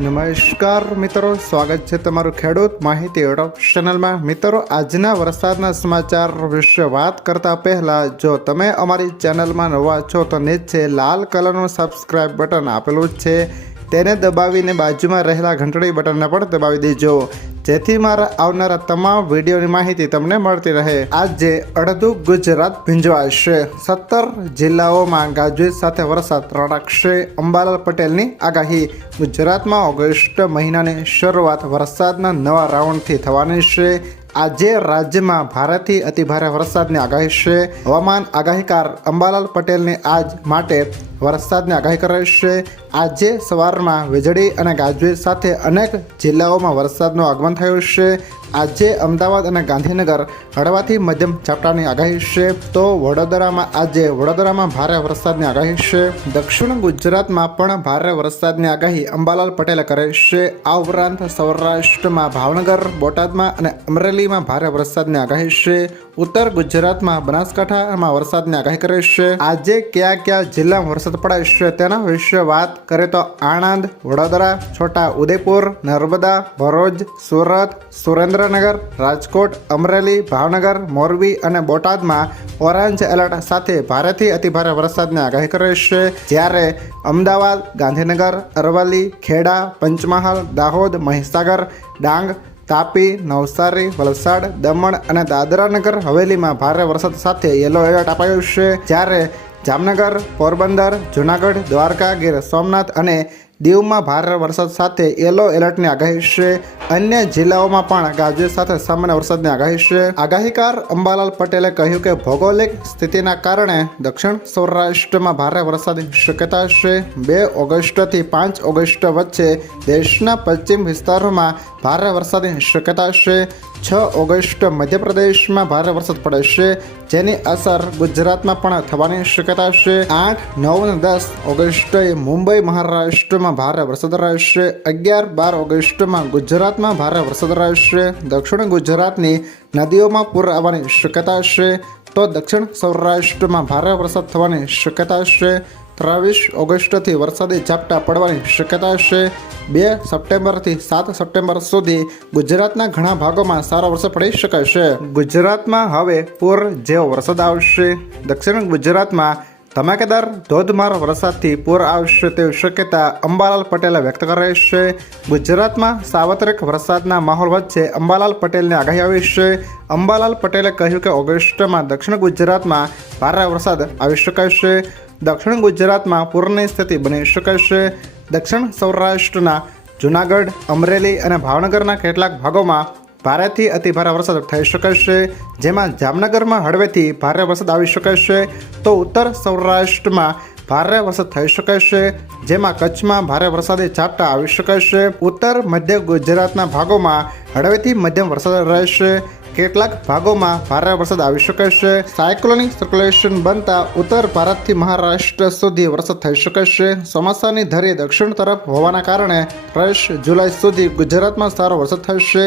નમસ્કાર મિત્રો, સ્વાગત છે તમારું ખેડૂત માહિતી યુટ્યુબ ચેનલમાં। મિત્રો, આજના વરસાદના સમાચાર વિશે વાત કરતા પહેલા જો તમે અમારી ચેનલમાં નવા છો તો નીચે લાલ કલરનું સબસ્ક્રાઇબ બટન આપેલું છે, તેને દબાવીને બાજુમાં રહેલા ઘંટડી બટનને પણ દબાવી દેજો, જેથી મારા આવનારા તમામ વિડીયોની માહિતી તમને મળતી રહે। આજે અડધું ગુજરાત ભીંજવાશે। 17 જિલ્લાઓમાં ગાજવીજ સાથે વરસાદ ત્રાટકશે, અંબાલાલ પટેલની આગાહી। ગુજરાતમાં ઓગસ્ટ મહિનાની શરૂઆત વરસાદના નવા રાઉન્ડથી થવાની છે। આજે રાજ્યમાં ભારેથી અતિભારે વરસાદની આગાહી છે। હવામાન આગાહીકાર અંબાલાલ પટેલની આજ માટે વરસાદની આગાહી કરે છે। આજે સવારમાં વીજળી અને ગાજવીજ સાથે અનેક જિલ્લાઓમાં વરસાદનું આગમન થયું છે। આજે અમદાવાદ અને ગાંધીનગર હળવાથી મધ્યમ ઝાપટાની આગાહી છે, તો વડોદરામાં ભારે વરસાદની આગાહી છે। દક્ષિણ ગુજરાતમાં પણ ભારે વરસાદની આગાહી અંબાલાલ પટેલે કરે છે। આ ઉપરાંત સૌરાષ્ટ્રમાં ભાવનગર, બોટાદમાં અને અમરેલીમાં ભારે વરસાદની આગાહી છે। ઉત્તર ગુજરાતમાં બનાસકાંઠામાં વરસાદની આગાહી કરે છે। આજે કયા કયા જિલ્લામાં વરસાદ પડે છે તેના વિશે વાત કરીએ તો આણંદ, વડોદરા, છોટા ઉદેપુર, નર્મદા, ભરૂચ, સુરત, સુરેન્દ્રનગર, રાજકોટ, અમરેલી, ભાવનગર, મોરબી અને બોટાદમાં ઓરેન્જ એલર્ટ સાથે ભારેથી અતિભારે વરસાદની આગાહી કરે છે। જ્યારે અમદાવાદ, ગાંધીનગર, અરવલ્લી, ખેડા, પંચમહાલ, દાહોદ, મહીસાગર, ડાંગ, તાપી, નવસારી, વલસાડ, દમણ અને દાદરાનગર હવેલીમાં ભારે વરસાદ સાથે યલો એલર્ટ અપાયું છે। જ્યારે જામનગર, પોરબંદર, જૂનાગઢ, દ્વારકા, ગીર સોમનાથ અને દીવમાં ભારે વરસાદ સાથે યલો એલર્ટની આગાહી છે। અન્ય જિલ્લાઓમાં પણ ગાજવીજ સાથે સામાન્ય વરસાદની આગાહી છે। આગાહીકાર અંબાલાલ પટેલે કહ્યું કે ભૌગોલિક સ્થિતિના કારણે દક્ષિણ સૌરાષ્ટ્રમાં ભારે વરસાદની શક્યતા છે। 2 ઓગસ્ટથી 5 ઓગસ્ટ વચ્ચે દેશના પશ્ચિમ વિસ્તારોમાં ભારે વરસાદની શક્યતા છે। 6 ઓગસ્ટ મધ્યપ્રદેશમાં ભારે વરસાદ પડશે, જેની અસર ગુજરાતમાં પણ થવાની શક્યતા છે। 8, 9 અને 10 ઓગસ્ટે મુંબઈ, મહારાષ્ટ્રમાં ભારે વરસાદ રહેશે। 11, 12 ઓગસ્ટમાં ગુજરાતમાં ભારે વરસાદ રહેશે। દક્ષિણ ગુજરાતની નદીઓમાં પૂર આવવાની શક્યતા છે, તો દક્ષિણ સૌરાષ્ટ્રમાં ભારે વરસાદ થવાની શક્યતા છે। 23 ઓગસ્ટથી વરસાદી ઝાપટા પડવાની શક્યતા છે। 2 સપ્ટેમ્બરથી 7 સપ્ટેમ્બર સુધી ગુજરાતના ઘણા ભાગોમાં સારો વરસાદ પડી શકે છે। ગુજરાતમાં હવે પૂર જેવો વરસાદ આવશે। દક્ષિણ ગુજરાતમાં ધમાકેદાર ધોધમાર વરસાદથી પૂર આવશે તેવી શક્યતા અંબાલાલ પટેલે વ્યક્ત કરી છે। ગુજરાતમાં સાર્વત્રિક વરસાદના માહોલ વચ્ચે અંબાલાલ પટેલની આગાહી આવી છે। અંબાલાલ પટેલે કહ્યું કે ઓગસ્ટમાં દક્ષિણ ગુજરાતમાં ભારે વરસાદ આવી શકે છે। દક્ષિણ ગુજરાતમાં પૂરની સ્થિતિ બની શકે છે। દક્ષિણ સૌરાષ્ટ્રના જૂનાગઢ, અમરેલી અને ભાવનગરના કેટલાક ભાગોમાં ભારેથી અતિભારે વરસાદ થઈ શકે છે, જેમાં જામનગરમાં હળવેથી ભારે વરસાદ આવી શકે છે, તો ઉત્તર સૌરાષ્ટ્રમાં ભારે વરસાદ થઈ શકે છે, જેમાં કચ્છમાં ભારે વરસાદી ઝાપટા આવી શકે છે। ઉત્તર મધ્ય ગુજરાતના ભાગોમાં હળવેથી મધ્યમ વરસાદ રહેશે। કેટલાક ભાગોમાં ભારે વરસાદ આવી શકે છે। સાયક્લોનિક સર્ક્યુલેશન બનતા ઉત્તર ભારતથી મહારાષ્ટ્ર સુધી વરસાદ થઈ શકે છે। ચોમાસાની ધરી દક્ષિણ તરફ હોવાના કારણે 23 જુલાઈ સુધી ગુજરાતમાં સારો વરસાદ થશે।